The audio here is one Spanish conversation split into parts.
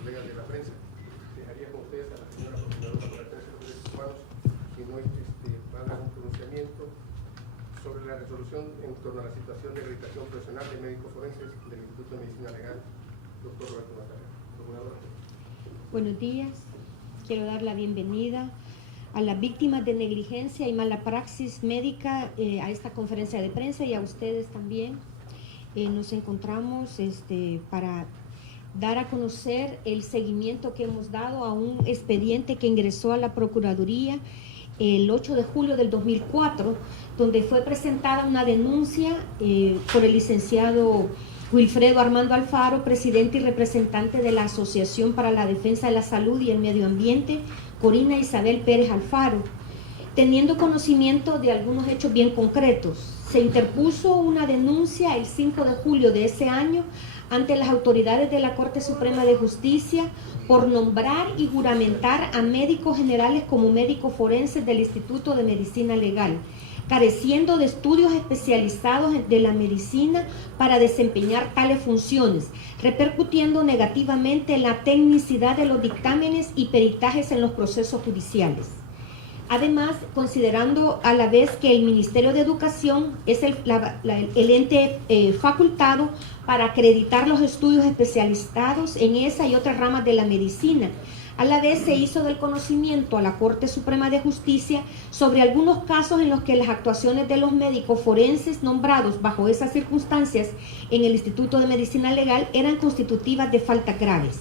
colegas de la prensa. Dejaría con ustedes a la señora Procuradora para la Defensa de los Derechos Humanos que no haga un pronunciamiento sobre la resolución en torno a la situación de acreditación profesional de médicos forenses del Instituto de Medicina Legal, doctor Roberto Matalla. Procuradora. Buenos días. Quiero dar la bienvenida a las víctimas de negligencia y mala praxis médica a esta conferencia de prensa y a ustedes también. Nos encontramos para dar a conocer el seguimiento que hemos dado a un expediente que ingresó a la Procuraduría el 8 de julio del 2004, donde fue presentada una denuncia por el licenciado Wilfredo Armando Alfaro, presidente y representante de la Asociación para la Defensa de la Salud y el Medio Ambiente, Corina Isabel Pérez Alfaro, teniendo conocimiento de algunos hechos bien concretos. Se interpuso una denuncia el 5 de julio de ese año ante las autoridades de la Corte Suprema de Justicia por nombrar y juramentar a médicos generales como médicos forenses del Instituto de Medicina Legal, careciendo de estudios especializados de la medicina para desempeñar tales funciones, repercutiendo negativamente en la tecnicidad de los dictámenes y peritajes en los procesos judiciales. Además, considerando a la vez que el Ministerio de Educación es el ente facultado para acreditar los estudios especializados en esa y otras ramas de la medicina, a la vez se hizo del conocimiento a la Corte Suprema de Justicia sobre algunos casos en los que las actuaciones de los médicos forenses nombrados bajo esas circunstancias en el Instituto de Medicina Legal eran constitutivas de faltas graves.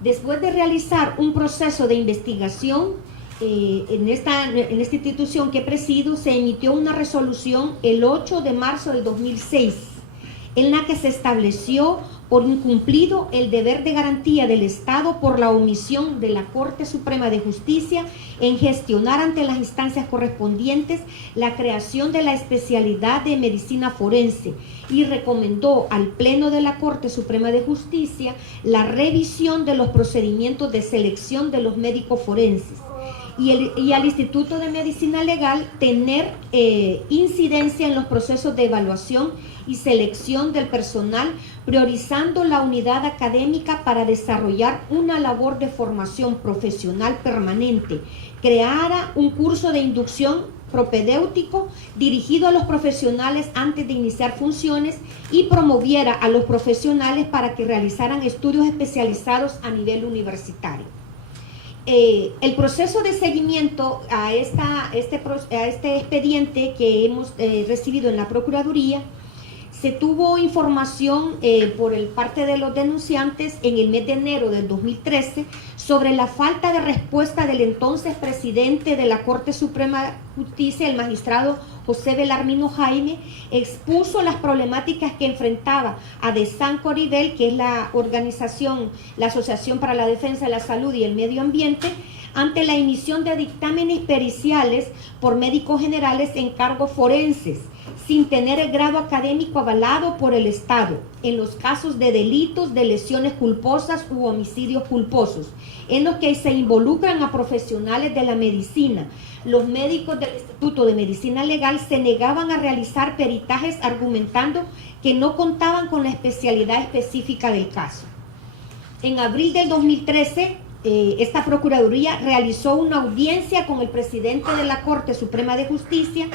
Después de realizar un proceso de investigación, en esta institución que presido, se emitió una resolución el 8 de marzo del 2006, en la que se estableció por incumplido el deber de garantía del Estado por la omisión de la Corte Suprema de Justicia en gestionar ante las instancias correspondientes la creación de la especialidad de medicina forense y recomendó al Pleno de la Corte Suprema de Justicia la revisión de los procedimientos de selección de los médicos forenses y al Instituto de Medicina Legal tener incidencia en los procesos de evaluación y selección del personal, priorizando la unidad académica para desarrollar una labor de formación profesional permanente, creara un curso de inducción propedéutico dirigido a los profesionales antes de iniciar funciones y promoviera a los profesionales para que realizaran estudios especializados a nivel universitario. El proceso de seguimiento a este expediente que hemos recibido en la Procuraduría, se tuvo información por parte de los denunciantes en el mes de enero del 2013 sobre la falta de respuesta del entonces presidente de la Corte Suprema de Justicia, el magistrado José Belarmino Jaime. Expuso las problemáticas que enfrentaba ADESAN Coribel, que es la organización, la Asociación para la Defensa de la Salud y el Medio Ambiente, ante la emisión de dictámenes periciales por médicos generales en cargos forenses, sin tener el grado académico avalado por el Estado, en los casos de delitos de lesiones culposas u homicidios culposos, en los que se involucran a profesionales de la medicina. Los médicos del Instituto de Medicina Legal se negaban a realizar peritajes argumentando que no contaban con la especialidad específica del caso. En abril del 2013, esta Procuraduría realizó una audiencia con el presidente de la Corte Suprema de Justicia,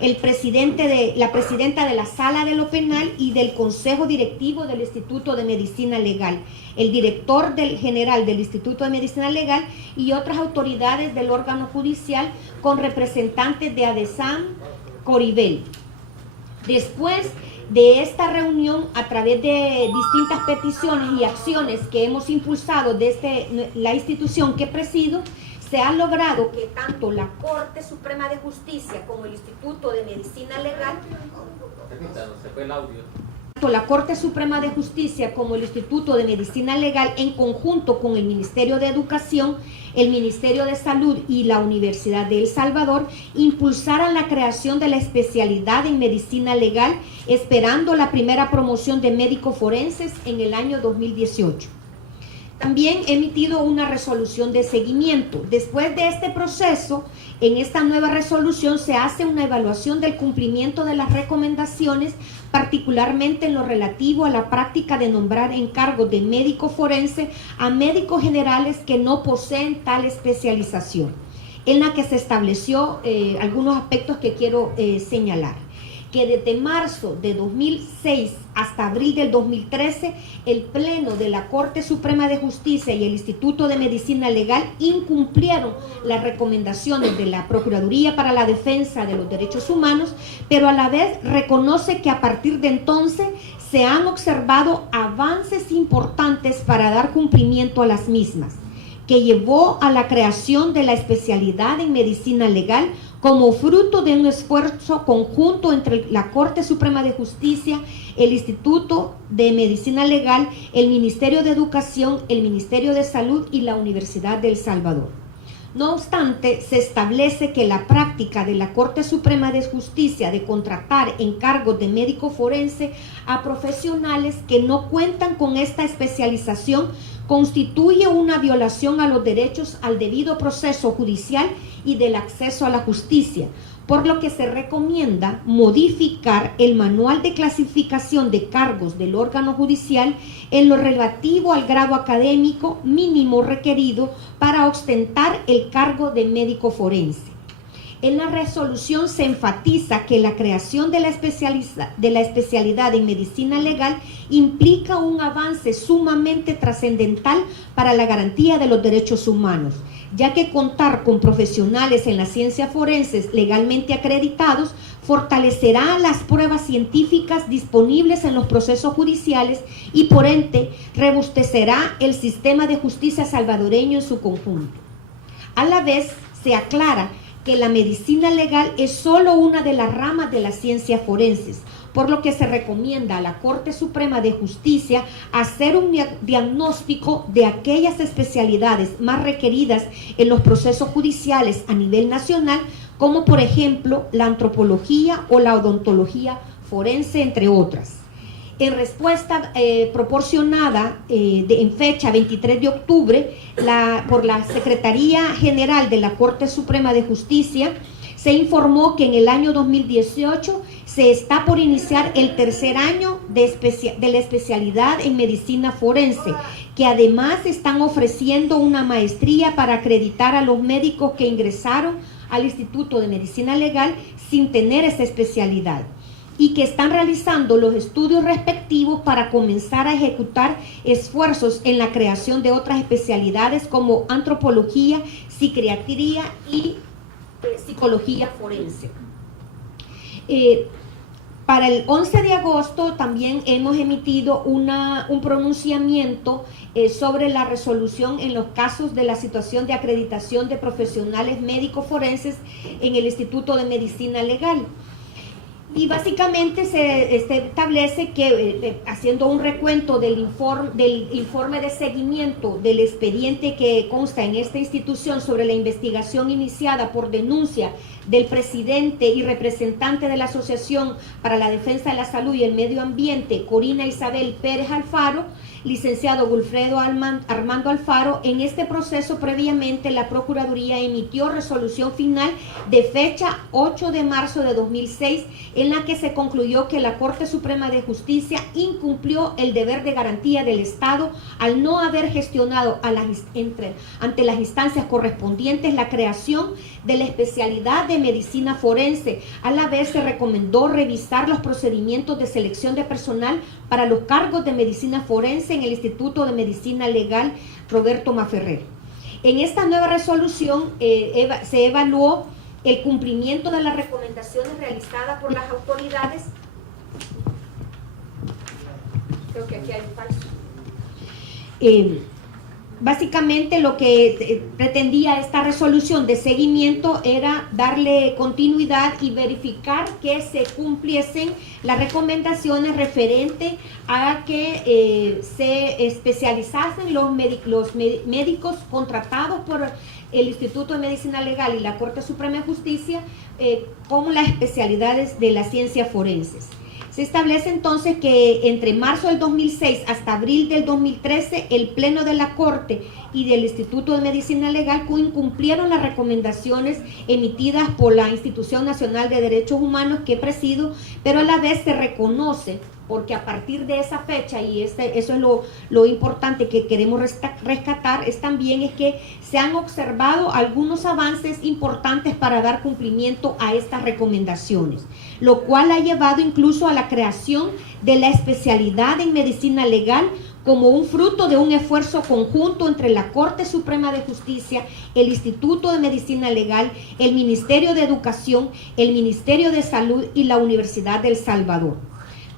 la presidenta de la Sala de lo Penal y del Consejo Directivo del Instituto de Medicina Legal, el director general del Instituto de Medicina Legal y otras autoridades del órgano judicial con representantes de ADESAN Coribel. Después de esta reunión, a través de distintas peticiones y acciones que hemos impulsado desde la institución que presido, se ha logrado que tanto la Corte Suprema de Justicia como el Instituto de Medicina Legal, se fue el audio. tanto la Corte Suprema de Justicia como el Instituto de Medicina Legal, en conjunto con el Ministerio de Educación, el Ministerio de Salud y la Universidad de El Salvador, impulsaran la creación de la especialidad en medicina legal, esperando la primera promoción de médicos forenses en el año 2018. también he emitido una resolución de seguimiento. Después de este proceso, en esta nueva resolución se hace una evaluación del cumplimiento de las recomendaciones, particularmente en lo relativo a la práctica de nombrar en cargos de médico forense a médicos generales que no poseen tal especialización, en la que se estableció algunos aspectos que quiero señalar. Que desde marzo de 2006 hasta abril del 2013, el Pleno de la Corte Suprema de Justicia y el Instituto de Medicina Legal incumplieron las recomendaciones de la Procuraduría para la Defensa de los Derechos Humanos, pero a la vez reconoce que a partir de entonces se han observado avances importantes para dar cumplimiento a las mismas, que llevó a la creación de la especialidad en medicina legal como fruto de un esfuerzo conjunto entre la Corte Suprema de Justicia, el Instituto de Medicina Legal, el Ministerio de Educación, el Ministerio de Salud y la Universidad de El Salvador. No obstante, se establece que la práctica de la Corte Suprema de Justicia de contratar encargos de médico forense a profesionales que no cuentan con esta especialización constituye una violación a los derechos al debido proceso judicial y del acceso a la justicia, por lo que se recomienda modificar el manual de clasificación de cargos del órgano judicial en lo relativo al grado académico mínimo requerido para ostentar el cargo de médico forense. En la resolución se enfatiza que la creación de la especialidad en medicina legal implica un avance sumamente trascendental para la garantía de los derechos humanos, ya que contar con profesionales en las ciencias forenses legalmente acreditados fortalecerá las pruebas científicas disponibles en los procesos judiciales y por ende robustecerá el sistema de justicia salvadoreño en su conjunto. A la vez se aclara que la medicina legal es solo una de las ramas de las ciencias forenses, por lo que se recomienda a la Corte Suprema de Justicia hacer un diagnóstico de aquellas especialidades más requeridas en los procesos judiciales a nivel nacional, como por ejemplo la antropología o la odontología forense, entre otras. En respuesta proporcionada en fecha 23 de octubre por la Secretaría General de la Corte Suprema de Justicia, se informó que en el año 2018 se está por iniciar el tercer año de la especialidad en medicina forense, que además están ofreciendo una maestría para acreditar a los médicos que ingresaron al Instituto de Medicina Legal sin tener esa especialidad, y que están realizando los estudios respectivos para comenzar a ejecutar esfuerzos en la creación de otras especialidades como antropología, psiquiatría y psicología forense. Para el 11 de agosto también hemos emitido un pronunciamiento sobre la resolución en los casos de la situación de acreditación de profesionales médicos forenses en el Instituto de Medicina Legal. Y básicamente se establece que, haciendo un recuento del informe de seguimiento del expediente que consta en esta institución sobre la investigación iniciada por denuncia del presidente y representante de la Asociación para la Defensa de la Salud y el Medio Ambiente, Corina Isabel Pérez Alfaro, licenciado Wilfredo Armando Alfaro, en este proceso previamente la Procuraduría emitió resolución final de fecha 8 de marzo de 2006, en la que se concluyó que la Corte Suprema de Justicia incumplió el deber de garantía del Estado al no haber gestionado ante las instancias correspondientes la creación de la especialidad de medicina forense. A la vez se recomendó revisar los procedimientos de selección de personal para los cargos de medicina forense en el Instituto de Medicina Legal Roberto Maferrer. En esta nueva resolución se evaluó el cumplimiento de las recomendaciones realizadas por las autoridades. Creo que aquí hay un falso. Básicamente lo que pretendía esta resolución de seguimiento era darle continuidad y verificar que se cumpliesen las recomendaciones referentes a que se especializasen los médicos contratados por el Instituto de Medicina Legal y la Corte Suprema de Justicia como las especialidades de las ciencias forenses. Se establece entonces que entre marzo del 2006 hasta abril del 2013, el Pleno de la Corte y del Instituto de Medicina Legal incumplieron las recomendaciones emitidas por la Institución Nacional de Derechos Humanos que presido, pero a la vez se reconoce, porque a partir de esa fecha, y eso es lo importante que queremos rescatar, es que se han observado algunos avances importantes para dar cumplimiento a estas recomendaciones, lo cual ha llevado incluso a la creación de la especialidad en medicina legal como un fruto de un esfuerzo conjunto entre la Corte Suprema de Justicia, el Instituto de Medicina Legal, el Ministerio de Educación, el Ministerio de Salud y la Universidad del Salvador.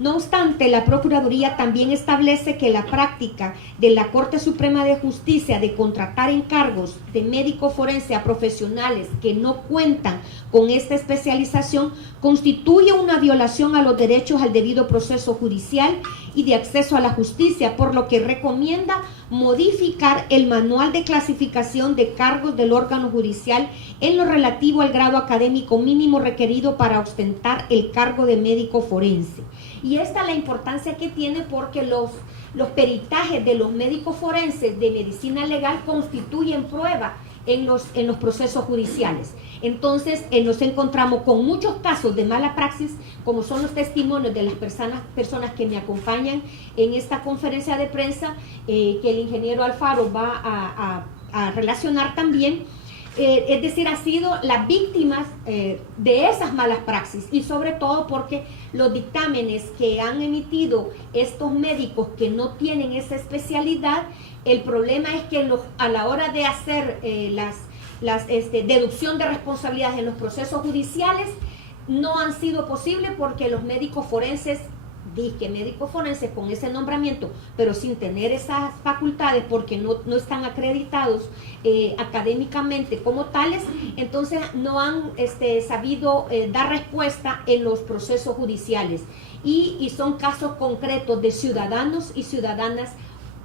No obstante, la Procuraduría también establece que la práctica de la Corte Suprema de Justicia de contratar encargos de médico forense a profesionales que no cuentan con esta especialización constituye una violación a los derechos al debido proceso judicial y de acceso a la justicia, por lo que recomienda modificar el manual de clasificación de cargos del órgano judicial en lo relativo al grado académico mínimo requerido para ostentar el cargo de médico forense. Y esta es la importancia que tiene, porque los peritajes de los médicos forenses de medicina legal constituyen prueba en los procesos judiciales. Entonces nos encontramos con muchos casos de mala praxis, como son los testimonios de las personas que me acompañan en esta conferencia de prensa, que el ingeniero Alfaro va a relacionar también. Es decir, han sido las víctimas de esas malas praxis, y sobre todo porque los dictámenes que han emitido estos médicos que no tienen esa especialidad, el problema es que a la hora de hacer deducción de responsabilidades en los procesos judiciales no han sido posibles, porque los médicos forenses, médicos forenses con ese nombramiento, pero sin tener esas facultades, porque no están acreditados académicamente como tales, entonces no han sabido dar respuesta en los procesos judiciales, y son casos concretos de ciudadanos y ciudadanas,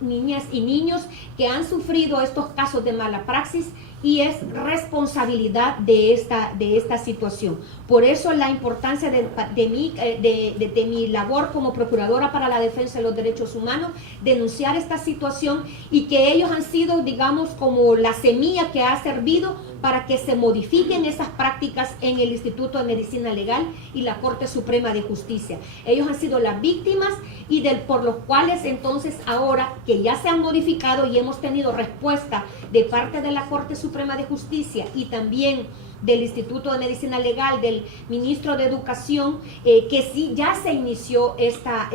niñas y niños que han sufrido estos casos de mala praxis, y es responsabilidad de esta situación. Por eso la importancia de mi labor como procuradora para la defensa de los derechos humanos, denunciar esta situación, y que ellos han sido, digamos, como la semilla que ha servido para que se modifiquen esas prácticas en el Instituto de Medicina Legal y la Corte Suprema de Justicia. Ellos han sido las víctimas, y por los cuales entonces ahora que ya se han modificado y hemos tenido respuesta de parte de la Corte Suprema de Justicia y también del Instituto de Medicina Legal, del Ministro de Educación, que sí ya se inició estas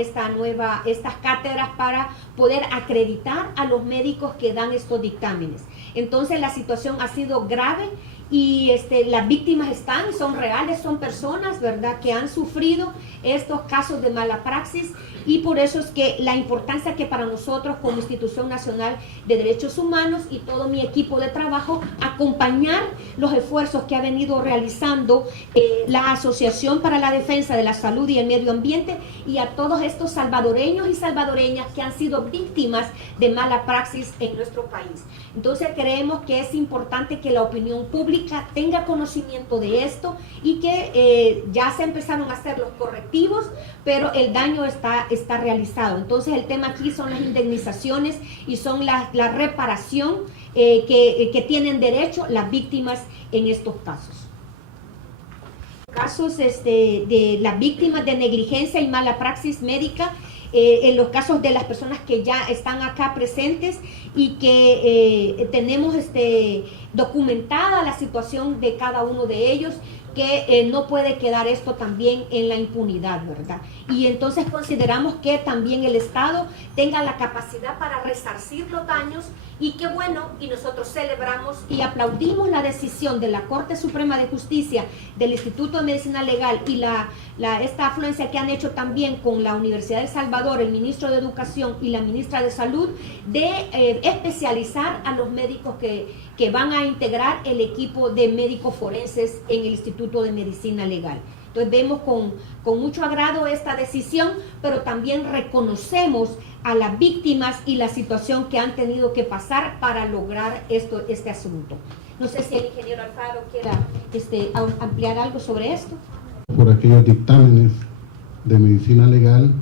cátedras para poder acreditar a los médicos que dan estos dictámenes. Entonces la situación ha sido grave, y las víctimas son reales, son personas, ¿verdad?, que han sufrido estos casos de mala praxis, y por eso es que la importancia que para nosotros como Institución Nacional de Derechos Humanos y todo mi equipo de trabajo, acompañar los esfuerzos que ha venido realizando la Asociación para la Defensa de la Salud y el Medio Ambiente, y a todos estos salvadoreños y salvadoreñas que han sido víctimas de mala praxis en nuestro país. Entonces creemos que es importante que la opinión pública tenga conocimiento de esto, y que ya se empezaron a hacer los correctivos, pero el daño está realizado. Entonces el tema aquí son las indemnizaciones, y son la reparación que tienen derecho las víctimas en estos casos. Casos de las víctimas de negligencia y mala praxis médica, en los casos de las personas que ya están acá presentes, y que tenemos documentada la situación de cada uno de ellos, que no puede quedar esto también en la impunidad, ¿verdad? Y entonces consideramos que también el Estado tenga la capacidad para resarcir los daños, y que bueno, y nosotros celebramos y aplaudimos la decisión de la Corte Suprema de Justicia, del Instituto de Medicina Legal, y esta afluencia que han hecho también con la Universidad de El Salvador, el Ministro de Educación y la Ministra de Salud, de especializar a los médicos que van a integrar el equipo de médicos forenses en el Instituto de Medicina Legal. Entonces vemos con mucho agrado esta decisión, pero también reconocemos a las víctimas y la situación que han tenido que pasar para lograr este asunto. No sé si el ingeniero Alfaro quiera ampliar algo sobre esto. Por aquellos dictámenes de Medicina Legal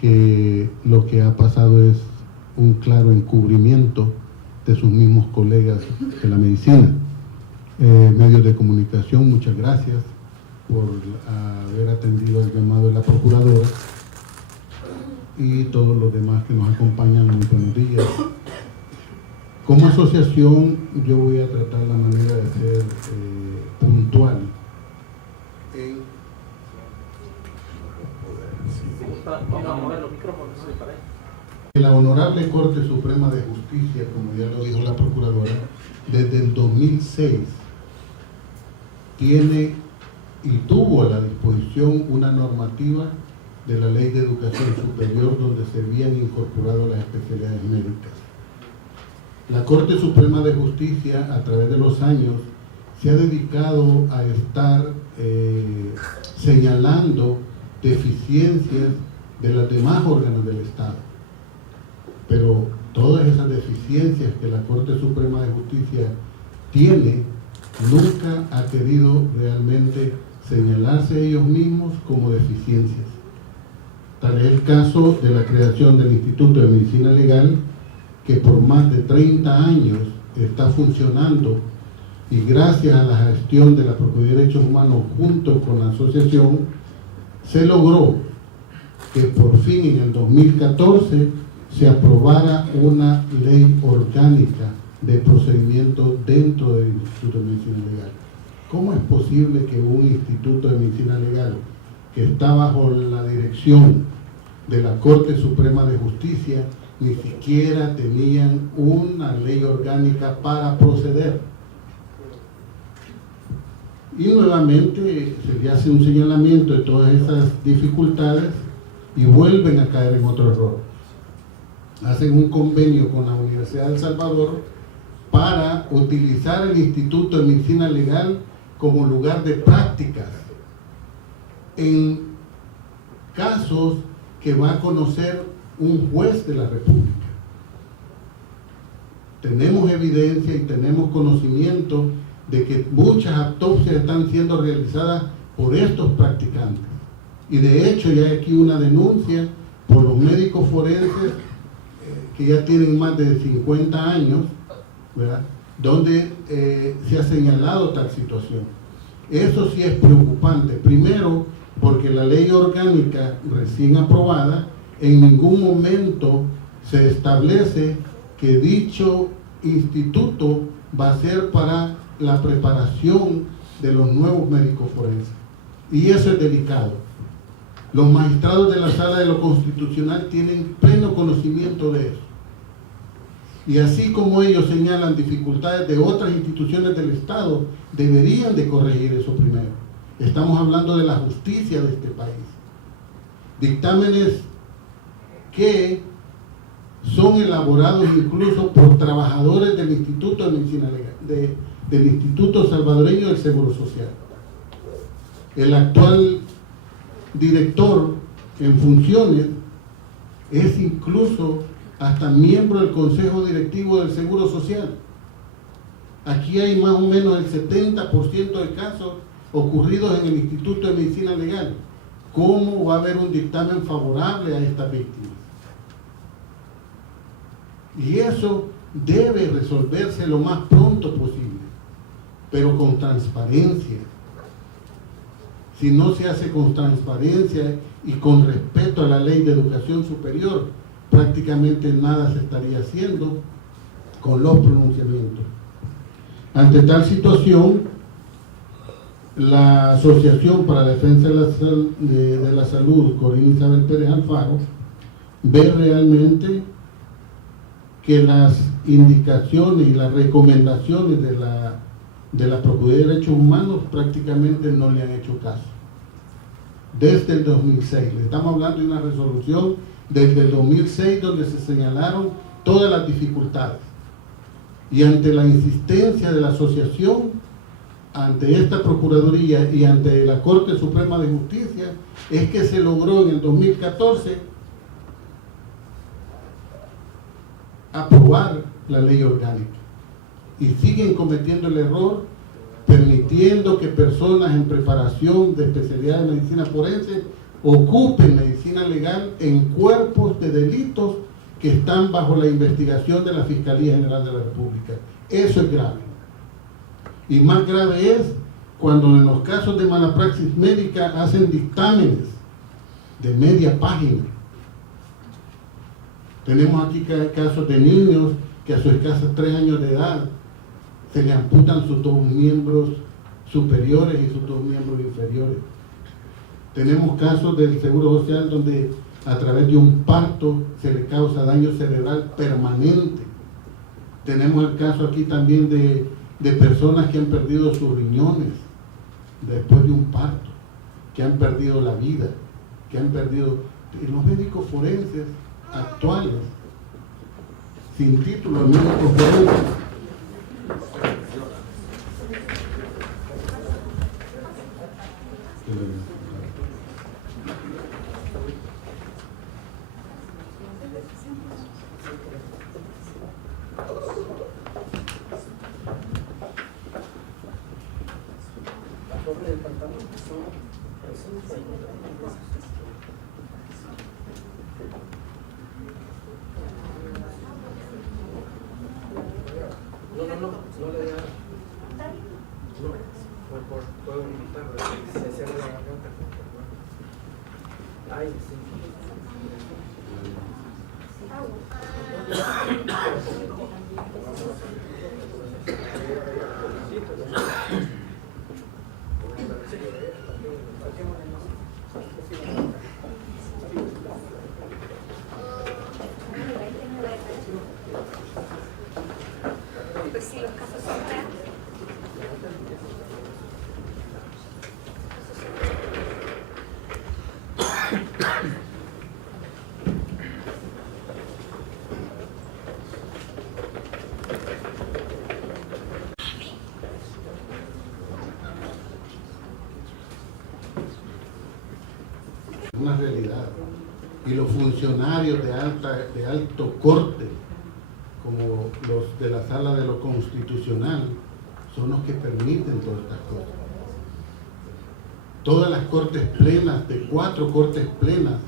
que lo que ha pasado es un claro encubrimiento de sus mismos colegas de la medicina. Medios de comunicación, muchas gracias por haber atendido el llamado de la Procuradora, y todos los demás que nos acompañan, muy buenos días. Como asociación, yo voy a tratar la manera de ser puntual en Vamos a mover los micrófonos, sí, para ahí. la Honorable Corte Suprema de Justicia, como ya lo dijo la Procuradora, desde el 2006 tiene y tuvo a la disposición una normativa de la Ley de Educación Superior donde se habían incorporado las especialidades médicas. La Corte Suprema de Justicia, a través de los años, se ha dedicado a estar señalando deficiencias de los demás órganos del Estado. Pero todas esas deficiencias que la Corte Suprema de Justicia tiene, nunca ha querido realmente señalarse ellos mismos como deficiencias. Tal es el caso de la creación del Instituto de Medicina Legal, que por más de 30 años está funcionando, y gracias a la gestión de la Procuraduría de Derechos Humanos junto con la asociación, se logró que por fin en el 2014 se aprobara una ley orgánica de procedimiento dentro del Instituto de Medicina Legal. ¿Cómo es posible que un Instituto de Medicina Legal que está bajo la dirección de la Corte Suprema de Justicia ni siquiera tenían una ley orgánica para proceder? Y nuevamente se le hace un señalamiento de todas esas dificultades y vuelven a caer en otro error. Hacen un convenio con la Universidad de El Salvador para utilizar el Instituto de Medicina Legal como lugar de prácticas en casos que va a conocer un juez de la República. Tenemos evidencia y tenemos conocimiento de que muchas autopsias están siendo realizadas por estos practicantes. Y de hecho ya hay aquí una denuncia por los médicos forenses que ya tienen más de 50 años, ¿verdad?, donde se ha señalado tal situación. Eso sí es preocupante. Primero, porque la ley orgánica recién aprobada en ningún momento se establece que dicho instituto va a ser para la preparación de los nuevos médicos forenses. Y eso es delicado. Los magistrados de la Sala de lo Constitucional tienen pleno conocimiento de eso. Y así como ellos señalan dificultades de otras instituciones del Estado, deberían de corregir eso primero. Estamos hablando de la justicia de este país. Dictámenes que son elaborados incluso por trabajadores del Instituto de Medicina Legal, del Instituto Salvadoreño del Seguro Social. El actual director en funciones es incluso hasta miembro del Consejo Directivo del Seguro Social. Aquí hay más o menos el 70% de casos ocurridos en el Instituto de Medicina Legal. ¿Cómo va a haber un dictamen favorable a estas víctimas? Y eso debe resolverse lo más pronto posible, pero con transparencia. Si no se hace con transparencia y con respeto a la Ley de Educación Superior, prácticamente nada se estaría haciendo con los pronunciamientos. Ante tal situación, la Asociación para la Defensa de la Salud, Corina Isabel Pérez Alfaro, ve realmente que las indicaciones y las recomendaciones de la Procuraduría de Derechos Humanos prácticamente no le han hecho caso. Desde el 2006, le estamos hablando de una resolución desde el 2006 donde se señalaron todas las dificultades. Y ante la insistencia de la asociación, ante esta Procuraduría y ante la Corte Suprema de Justicia, es que se logró en el 2014 aprobar la ley orgánica. Y siguen cometiendo el error, permitiendo que personas en preparación de especialidad de medicina forense ocupen medicina legal en cuerpos de delitos que están bajo la investigación de la Fiscalía General de la República. Eso es grave. Y más grave es cuando en los casos de mala praxis médica hacen dictámenes de media página. Tenemos aquí casos de niños que a sus escasos 3 años de edad se le amputan sus 2 miembros superiores y sus 2 miembros inferiores. Tenemos casos del Seguro Social donde a través de un parto se le causa daño cerebral permanente. Tenemos el caso aquí también de personas que han perdido sus riñones después de un parto, que han perdido la vida, que han perdido... Y los médicos forenses actuales, sin título de médicos forenses, No le da. No, por todo militar, se cierra la garganta. Ay, sí. Pues sí, los casos son reales. una realidad. Y los funcionarios de alto corte, como los de la Sala de lo Constitucional, son los que permiten todas estas cosas. Todas las cortes plenas, de 4 cortes plenas,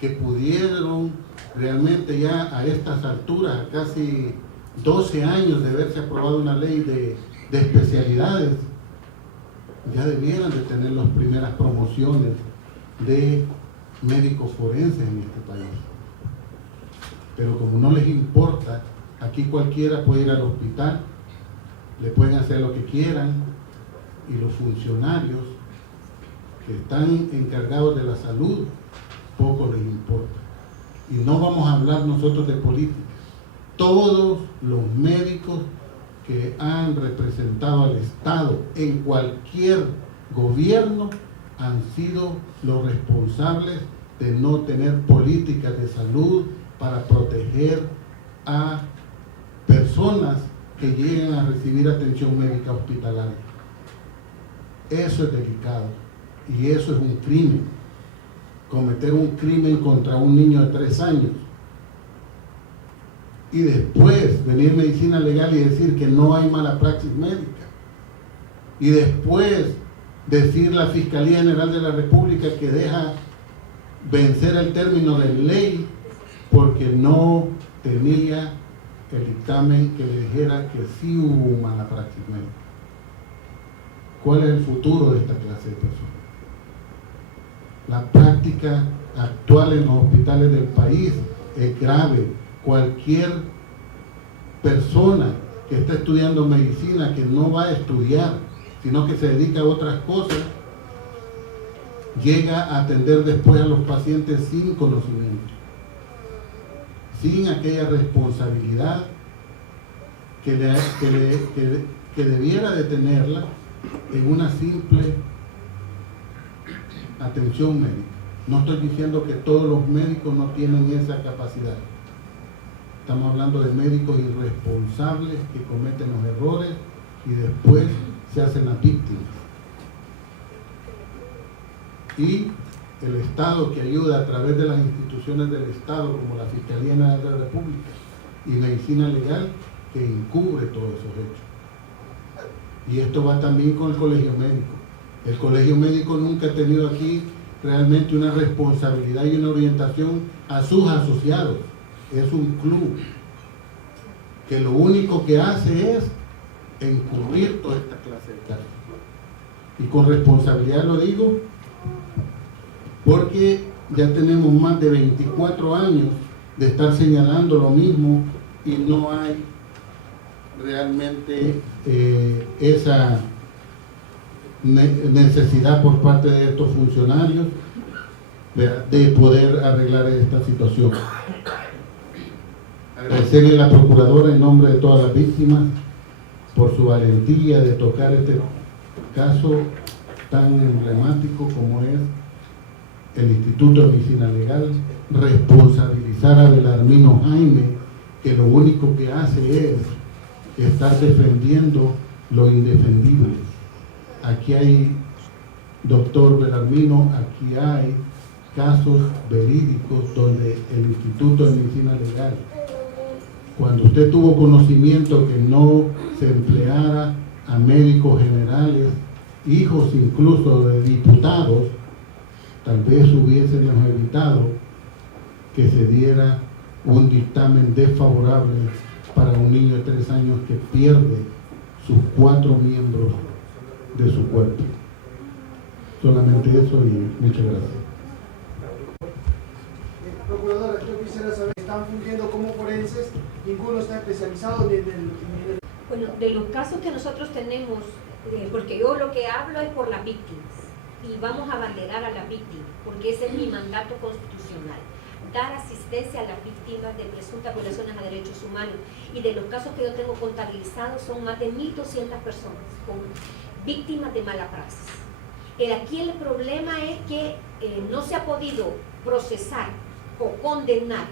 que pudieron realmente ya a estas alturas, a casi 12 años de haberse aprobado una ley de especialidades, ya debieran de tener las primeras promociones de médicos forenses en este país. Pero como no les importa, aquí cualquiera puede ir al hospital, le pueden hacer lo que quieran, y los funcionarios que están encargados de la salud, poco les importa. Y no vamos a hablar nosotros de política. Todos los médicos que han representado al Estado en cualquier gobierno han sido los responsables de no tener políticas de salud para proteger a personas que lleguen a recibir atención médica hospitalaria. Eso es delicado y eso es un crimen. Cometer un crimen contra un niño de 3 años y después venir medicina legal y decir que no hay mala praxis médica, y después decir la Fiscalía General de la República que deja vencer el término de ley porque no tenía el dictamen que le dijera que sí hubo mala praxis médica. ¿Cuál es el futuro de esta clase de personas? La práctica actual en los hospitales del país es grave. Cualquier persona que está estudiando medicina, que no va a estudiar, sino que se dedica a otras cosas, llega a atender después a los pacientes sin conocimiento, sin aquella responsabilidad que debiera de tenerla en una simple atención médica. No estoy diciendo que todos los médicos no tienen esa capacidad. Estamos hablando de médicos irresponsables que cometen los errores y después se hacen las víctimas. Y el Estado, que ayuda a través de las instituciones del Estado, como la Fiscalía General de la República y Medicina Legal, que encubre todos esos hechos. Y esto va también con el Colegio Médico. El Colegio Médico nunca ha tenido aquí realmente una responsabilidad y una orientación a sus asociados. Es un club que lo único que hace es encubrir toda esta clase de casos. Y con responsabilidad lo digo porque ya tenemos más de 24 años de estar señalando lo mismo y no hay realmente esa necesidad por parte de estos funcionarios de poder arreglar esta situación. Agradecerle a la Procuradora en nombre de todas las víctimas por su valentía de tocar este caso tan emblemático como es el Instituto de Medicina Legal, responsabilizar a Belarmino Jaime, que lo único que hace es estar defendiendo lo indefendible. Aquí hay, doctor Belarmino, aquí hay casos verídicos donde el Instituto de Medicina Legal, cuando usted tuvo conocimiento que no se empleara a médicos generales, hijos incluso de diputados, tal vez hubiésemos evitado que se diera un dictamen desfavorable para un niño de 3 años que pierde sus 4 miembros de su cuerpo. Solamente eso y muchas gracias. Procuradora, yo quisiera saber, ¿están fungiendo como forenses? Ninguno está especializado ni en el... Bueno, de los casos que nosotros tenemos, porque yo lo que hablo es por las víctimas y vamos a abanderar a las víctimas, porque ese es mi mandato constitucional, dar asistencia a las víctimas de presuntas violaciones a derechos humanos, y de los casos que yo tengo contabilizados son más de 1.200 personas con víctimas de mala praxis. Aquí el problema es que no se ha podido procesar o condenar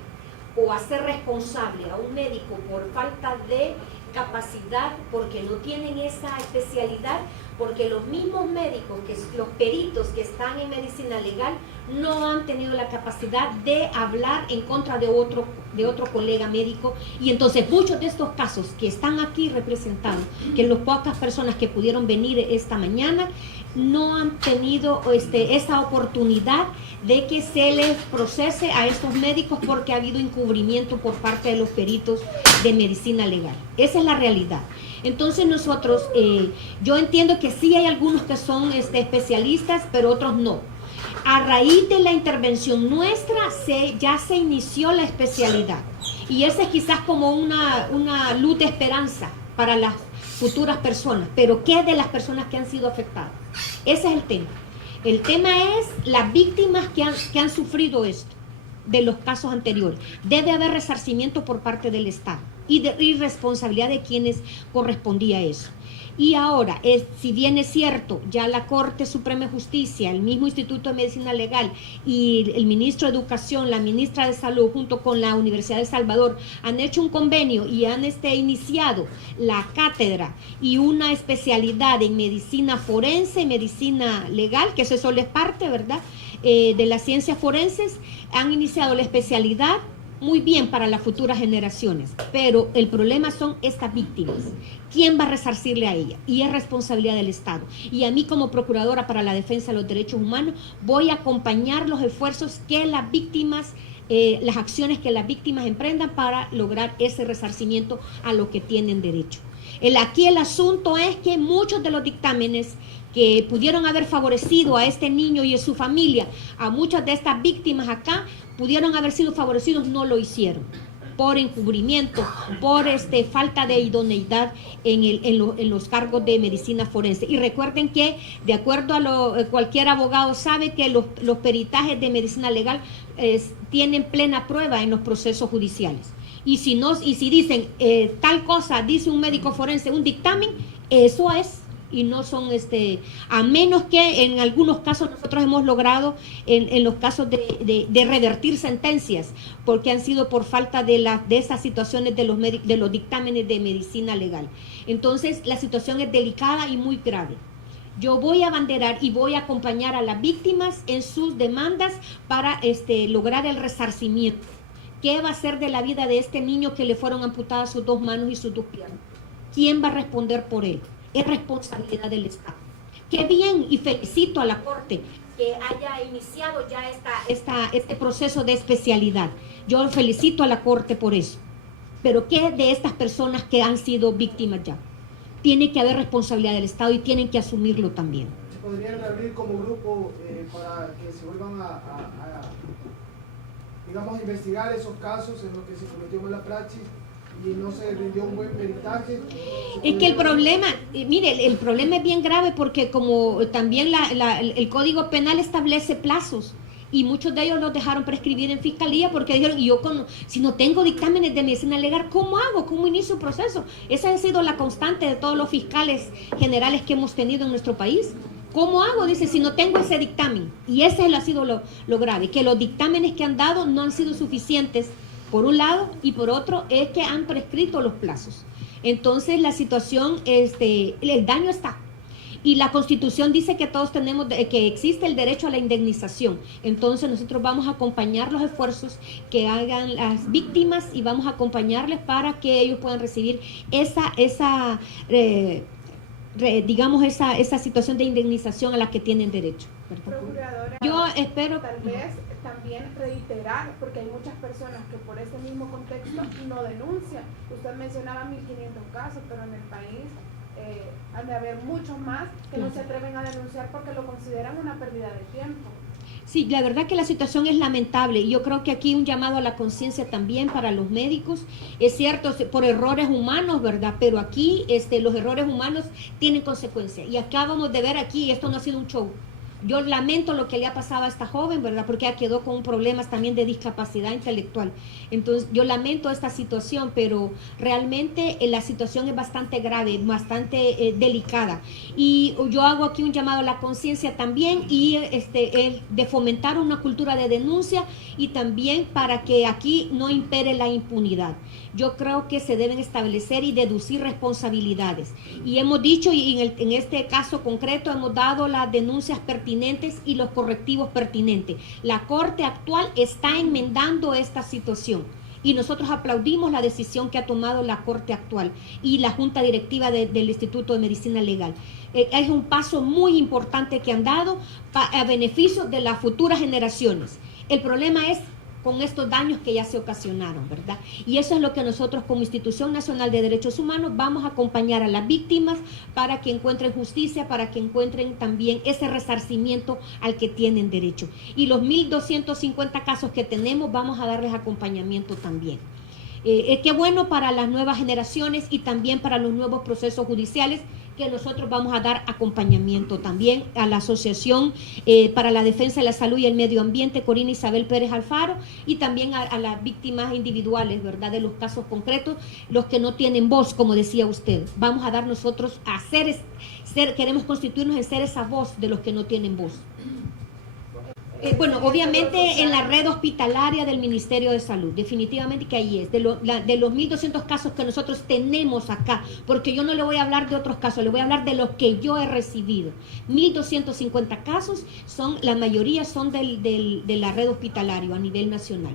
o hacer responsable a un médico por falta de capacidad, porque no tienen esa especialidad, porque los mismos médicos, los peritos que están en medicina legal, no han tenido la capacidad de hablar en contra de otro colega médico, y entonces muchos de estos casos que están aquí representados, que las pocas personas que pudieron venir esta mañana, no han tenido esa oportunidad de que se les procese a estos médicos porque ha habido encubrimiento por parte de los peritos de medicina legal. Esa es la realidad. Entonces nosotros, yo entiendo que sí hay algunos que son especialistas, pero otros no. A raíz de la intervención nuestra ya se inició la especialidad, y esa es quizás como una luz de esperanza para las futuras personas. Pero ¿qué de las personas que han sido afectadas? Ese es el tema. El tema es las víctimas que han sufrido esto de los casos anteriores. Debe haber resarcimiento por parte del Estado y responsabilidad de quienes correspondía eso. Y ahora, si bien es cierto, ya la Corte Suprema de Justicia, el mismo Instituto de Medicina Legal y el ministro de Educación, la ministra de Salud, junto con la Universidad de El Salvador, han hecho un convenio y han iniciado la cátedra y una especialidad en medicina forense y medicina legal, que eso solo es parte, ¿verdad?, de las ciencias forenses. Han iniciado la especialidad. Muy bien para las futuras generaciones, pero el problema son estas víctimas. ¿Quién va a resarcirle a ella? Y es responsabilidad del Estado. Y a mí, como Procuradora para la Defensa de los Derechos Humanos, voy a acompañar los esfuerzos que las víctimas, las acciones que las víctimas emprendan para lograr ese resarcimiento a lo que tienen derecho. Aquí el asunto es que muchos de los dictámenes que pudieron haber favorecido a este niño y a su familia, a muchas de estas víctimas acá, pudieron haber sido favorecidos, no lo hicieron, por encubrimiento, por falta de idoneidad en los cargos de medicina forense. Y recuerden que, de acuerdo a cualquier abogado sabe que los peritajes de medicina legal tienen plena prueba en los procesos judiciales. Y si dicen tal cosa, dice un médico forense, un dictamen, eso es. Y no son, a menos que en algunos casos nosotros hemos logrado, en los casos de revertir sentencias, porque han sido por falta de esas situaciones de los dictámenes de medicina legal. Entonces la situación es delicada y muy grave. Yo voy a abanderar y voy a acompañar a las víctimas en sus demandas para lograr el resarcimiento. ¿Qué va a ser de la vida de este niño que le fueron amputadas sus 2 manos y sus 2 piernas? ¿Quién va a responder por él? Es responsabilidad del Estado. Qué bien, y felicito a la Corte, que haya iniciado ya este proceso de especialidad. Yo felicito a la Corte por eso. Pero ¿qué de estas personas que han sido víctimas ya? Tiene que haber responsabilidad del Estado y tienen que asumirlo también. ¿Se podrían reunir como grupo para que se vuelvan digamos, investigar esos casos en los que se cometió mala praxis y no se rindió un buen peritaje? Es que el problema, mire, el problema es bien grave porque como también el Código Penal establece plazos y muchos de ellos los dejaron prescribir en fiscalía porque dijeron, si no tengo dictámenes de medicina legal, ¿cómo hago? ¿Cómo inicio un proceso? Esa ha sido la constante de todos los fiscales generales que hemos tenido en nuestro país. ¿Cómo hago? Dice, si no tengo ese dictamen. Y ese ha sido lo grave, que los dictámenes que han dado no han sido suficientes, por un lado, y por otro es que han prescrito los plazos. Entonces la situación, el daño está. Y la Constitución dice que todos tenemos, que existe el derecho a la indemnización. Entonces nosotros vamos a acompañar los esfuerzos que hagan las víctimas y vamos a acompañarles para que ellos puedan recibir esa situación de indemnización a la que tienen derecho. Procuradora, Yo espero... Tal vez también reiterar, porque hay muchas personas que por ese mismo contexto no denuncian. Usted mencionaba 1.500 casos, pero en el país han de haber muchos más que no se atreven a denunciar porque lo consideran una pérdida de tiempo. Sí, la verdad que la situación es lamentable y yo creo que aquí un llamado a la conciencia también para los médicos. Es cierto, por errores humanos, ¿verdad? Pero aquí los errores humanos tienen consecuencias y acabamos de ver aquí, esto no ha sido un show. Yo lamento lo que le ha pasado a esta joven, ¿verdad? Porque ella quedó con problemas también de discapacidad intelectual. Entonces, yo lamento esta situación, pero realmente la situación es bastante grave, bastante delicada. Y yo hago aquí un llamado a la conciencia también y de fomentar una cultura de denuncia y también para que aquí no impere la impunidad. Yo creo que se deben establecer y deducir responsabilidades. Y hemos dicho, y en este caso concreto, hemos dado las denuncias pertinentes y los correctivos pertinentes. La Corte actual está enmendando esta situación. Y nosotros aplaudimos la decisión que ha tomado la Corte actual y la Junta Directiva del Instituto de Medicina Legal. Es un paso muy importante que han dado a beneficio de las futuras generaciones. El problema es con estos daños que ya se ocasionaron, ¿verdad? Y eso es lo que nosotros como Institución Nacional de Derechos Humanos vamos a acompañar a las víctimas para que encuentren justicia, para que encuentren también ese resarcimiento al que tienen derecho. Y los 1.250 casos que tenemos vamos a darles acompañamiento también. Qué bueno para las nuevas generaciones y también para los nuevos procesos judiciales que nosotros vamos a dar acompañamiento también a la Asociación para la Defensa de la Salud y el Medio Ambiente, Corina Isabel Pérez Alfaro, y también a las víctimas individuales, ¿verdad?, de los casos concretos, los que no tienen voz, como decía usted. Vamos a dar nosotros a queremos constituirnos en ser esa voz de los que no tienen voz. Bueno, obviamente en la red hospitalaria del Ministerio de Salud, definitivamente que ahí es, de los 1.200 casos que nosotros tenemos acá, porque yo no le voy a hablar de otros casos, le voy a hablar de los que yo he recibido. 1.250 casos, la mayoría son de la red hospitalaria a nivel nacional.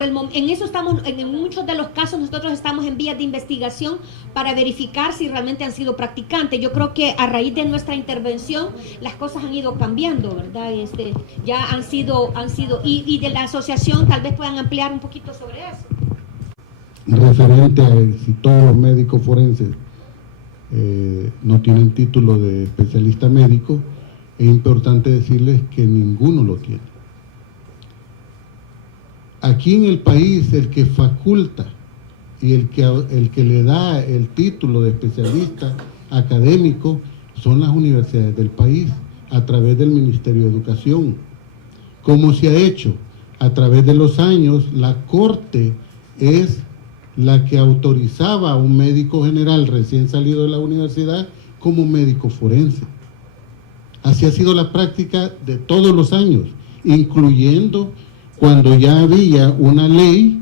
En eso estamos, en muchos de los casos nosotros estamos en vías de investigación para verificar si realmente han sido practicantes. Yo creo que a raíz de nuestra intervención las cosas han ido cambiando, ¿verdad? Ya han sido y de la asociación tal vez puedan ampliar un poquito sobre eso. Referente a si todos los médicos forenses no tienen título de especialista médico, es importante decirles que ninguno lo tiene. Aquí en el país el que faculta y el que le da el título de especialista académico son las universidades del país a través del Ministerio de Educación. Como se ha hecho a través de los años, la Corte es la que autorizaba a un médico general recién salido de la universidad como médico forense. Así ha sido la práctica de todos los años, incluyendo cuando ya había una ley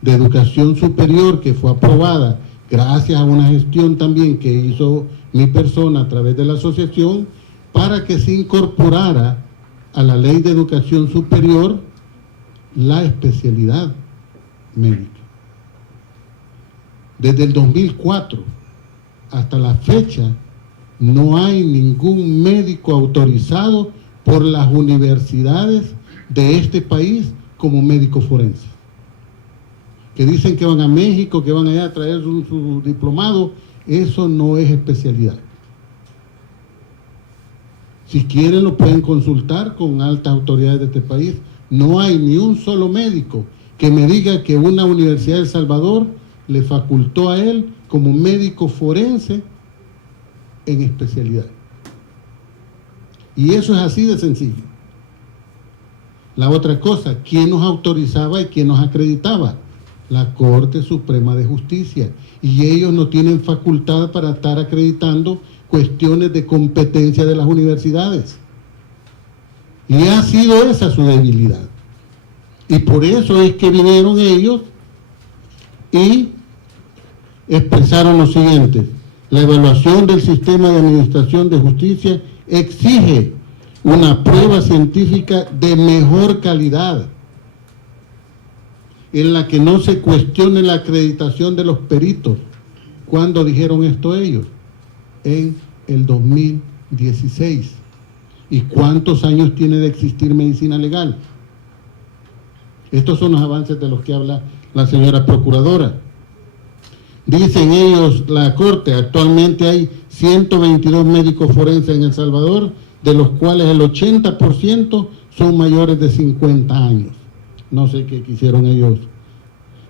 de educación superior que fue aprobada gracias a una gestión también que hizo mi persona a través de la asociación para que se incorporara a la ley de educación superior la especialidad médica. Desde el 2004 hasta la fecha No hay ningún médico autorizado por las universidades de este país como médico forense. Que dicen que van a México, que van allá a traer su diplomado, eso no es especialidad. Si quieren lo pueden consultar con altas autoridades de este país. No hay ni un solo médico que me diga que una universidad de El Salvador le facultó a él como médico forense en especialidad. Y eso es así de sencillo. La otra cosa, ¿quién nos autorizaba y quién nos acreditaba? La Corte Suprema de Justicia. Y ellos no tienen facultad para estar acreditando cuestiones de competencia de las universidades. Y ha sido esa su debilidad. Y por eso es que vinieron ellos y expresaron lo siguiente: la evaluación del sistema de administración de justicia exige una prueba científica de mejor calidad, en la que no se cuestione la acreditación de los peritos. ¿Cuándo dijeron esto ellos? En el 2016. ¿Y cuántos años tiene de existir medicina legal? Estos son los avances de los que habla la señora procuradora. Dicen ellos, la Corte, actualmente hay 122 médicos forenses en El Salvador, de los cuales el 80% son mayores de 50 años. No sé qué quisieron ellos.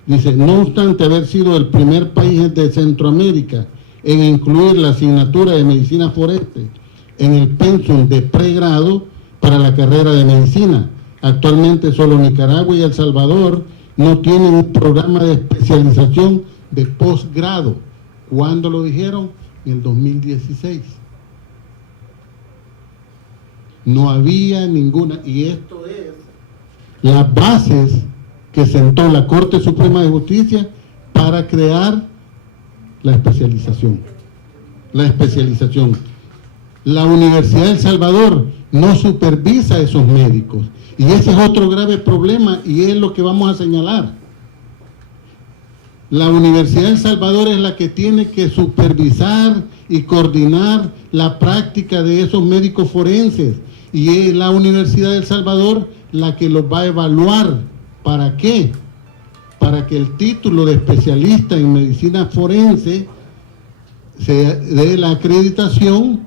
Dice, no obstante haber sido el primer país de Centroamérica en incluir la asignatura de medicina forense en el pensum de pregrado para la carrera de medicina, actualmente solo Nicaragua y El Salvador no tienen un programa de especialización de posgrado. ¿Cuándo lo dijeron? En el 2016. No había ninguna, y esto es las bases que sentó la Corte Suprema de Justicia para crear la especialización. La Universidad de El Salvador no supervisa a esos médicos. Y ese es otro grave problema y es lo que vamos a señalar. La Universidad de El Salvador es la que tiene que supervisar y coordinar la práctica de esos médicos forenses. Y es la Universidad de El Salvador la que los va a evaluar. ¿Para qué? Para que el título de especialista en medicina forense se dé la acreditación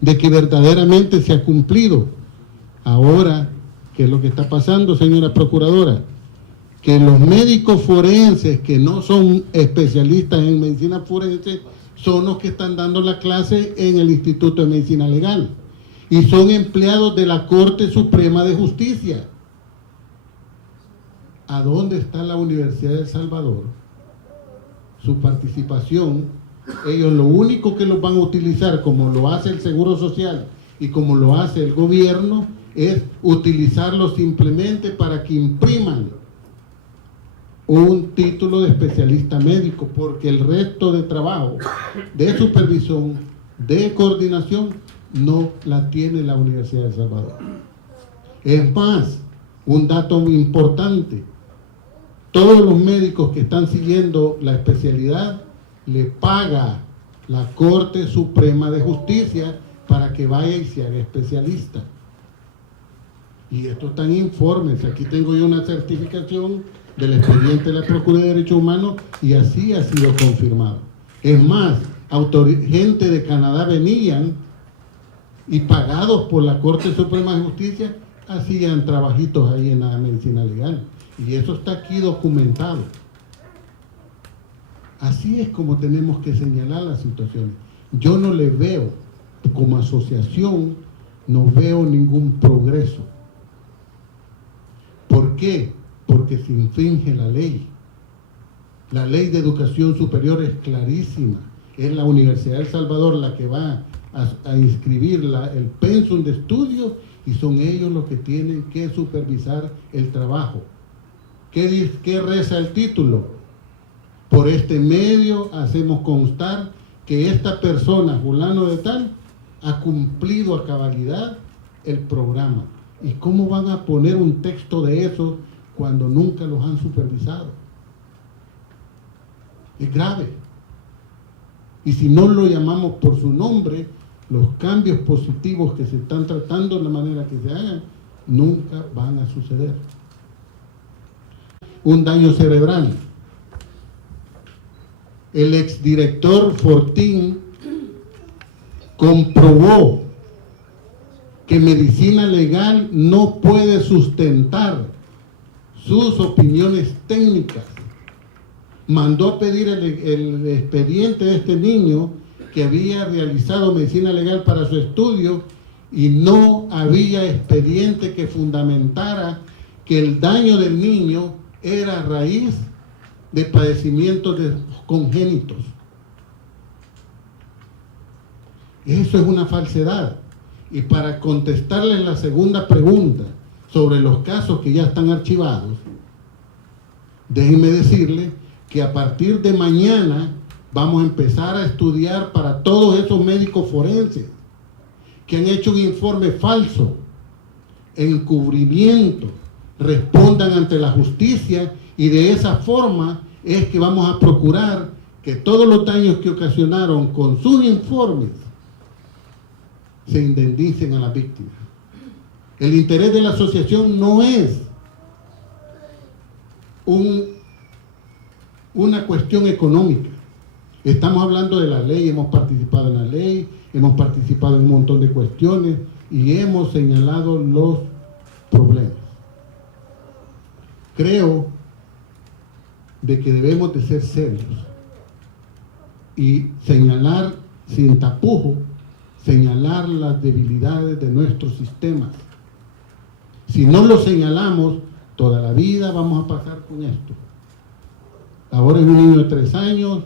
de que verdaderamente se ha cumplido. Ahora, ¿qué es lo que está pasando, señora procuradora? Que los médicos forenses que no son especialistas en medicina forense son los que están dando la clase en el Instituto de Medicina Legal y son empleados de la Corte Suprema de Justicia. ¿A dónde está la Universidad de El Salvador? Su participación, ellos lo único que los van a utilizar, como lo hace el Seguro Social y como lo hace el gobierno, es utilizarlo simplemente para que impriman un título de especialista médico, porque el resto de trabajo, de supervisión, de coordinación, no la tiene la Universidad de El Salvador. Es más, un dato muy importante: todos los médicos que están siguiendo la especialidad le paga la Corte Suprema de Justicia para que vaya y se haga especialista. Y esto está en informes. Aquí tengo yo una certificación del expediente de la Procuraduría de Derechos Humanos y así ha sido confirmado. Es más, gente de Canadá venían y pagados por la Corte Suprema de Justicia hacían trabajitos ahí en la medicina legal. Y eso está aquí documentado. Así es como tenemos que señalar la situación. Yo no le veo, como asociación, no veo ningún progreso. ¿Por qué? Porque se infringe la ley. La ley de educación superior es clarísima. Es la Universidad de El Salvador la que va a inscribir el pensum de estudios y son ellos los que tienen que supervisar el trabajo. ¿Qué reza el título? Por este medio hacemos constar que esta persona, fulano de tal, ha cumplido a cabalidad el programa. ¿Y cómo van a poner un texto de eso cuando nunca los han supervisado? Es grave. Y si no lo llamamos por su nombre, los cambios positivos que se están tratando de la manera que se hagan, nunca van a suceder. Un daño cerebral. El exdirector Fortín comprobó que medicina legal no puede sustentar sus opiniones técnicas. Mandó a pedir el expediente de este niño que había realizado medicina legal para su estudio y no había expediente que fundamentara que el daño del niño era a raíz de padecimientos congénitos. Eso es una falsedad. Y para contestarles la segunda pregunta sobre los casos que ya están archivados, déjenme decirles que a partir de mañana vamos a empezar a estudiar para todos esos médicos forenses que han hecho un informe falso, encubrimiento, respondan ante la justicia, y de esa forma es que vamos a procurar que todos los daños que ocasionaron con sus informes se indemnicen a las víctimas. El interés de la asociación no es una cuestión económica. Estamos hablando de la ley, hemos participado en la ley, hemos participado en un montón de cuestiones y hemos señalado los problemas. Creo de que debemos de ser serios y señalar sin tapujo, señalar las debilidades de nuestros sistemas. Si no lo señalamos, toda la vida vamos a pasar con esto. Ahora es un niño de 3 años,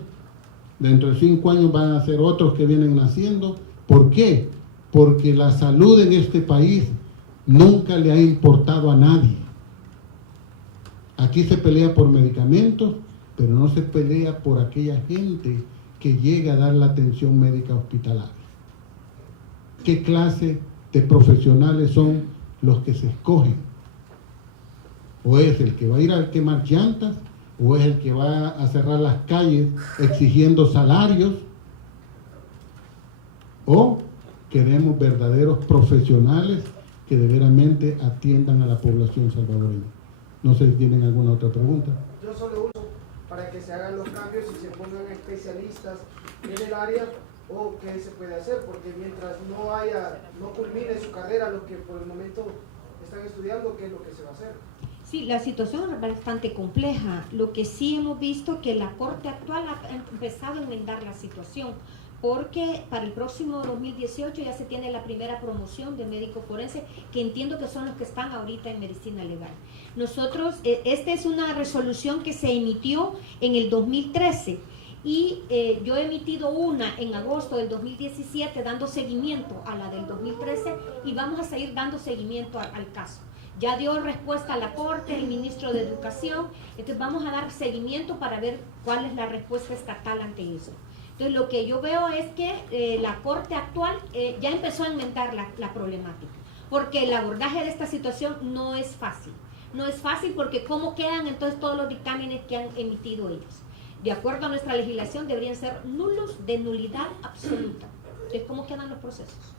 dentro de 5 años van a ser otros que vienen naciendo. ¿Por qué? Porque la salud en este país nunca le ha importado a nadie. Aquí se pelea por medicamentos, pero no se pelea por aquella gente que llega a dar la atención médica hospitalaria. ¿Qué clase de profesionales son los que se escogen? ¿O es el que va a ir a quemar llantas? ¿O es el que va a cerrar las calles exigiendo salarios? ¿O queremos verdaderos profesionales que de veramente atiendan a la población salvadoreña? No sé si tienen alguna otra pregunta. Yo solo uso para que se hagan los cambios y se pongan especialistas en el área, o qué se puede hacer, porque mientras no culmine su carrera, lo que por el momento están estudiando, ¿qué es lo que se va a hacer? Sí, la situación es bastante compleja. Lo que sí hemos visto que la Corte actual ha empezado a enmendar la situación, porque para el próximo 2018 ya se tiene la primera promoción de médico forense, que entiendo que son los que están ahorita en medicina legal. Nosotros, esta es una resolución que se emitió en el 2013 y yo he emitido una en agosto del 2017 dando seguimiento a la del 2013 y vamos a seguir dando seguimiento al caso. Ya dio respuesta a la Corte, el ministro de Educación, entonces vamos a dar seguimiento para ver cuál es la respuesta estatal ante eso. Entonces lo que yo veo es que la Corte actual ya empezó a enmendar la problemática, porque el abordaje de esta situación no es fácil. No es fácil porque cómo quedan entonces todos los dictámenes que han emitido ellos. De acuerdo a nuestra legislación deberían ser nulos, de nulidad absoluta. Entonces, ¿cómo quedan los procesos?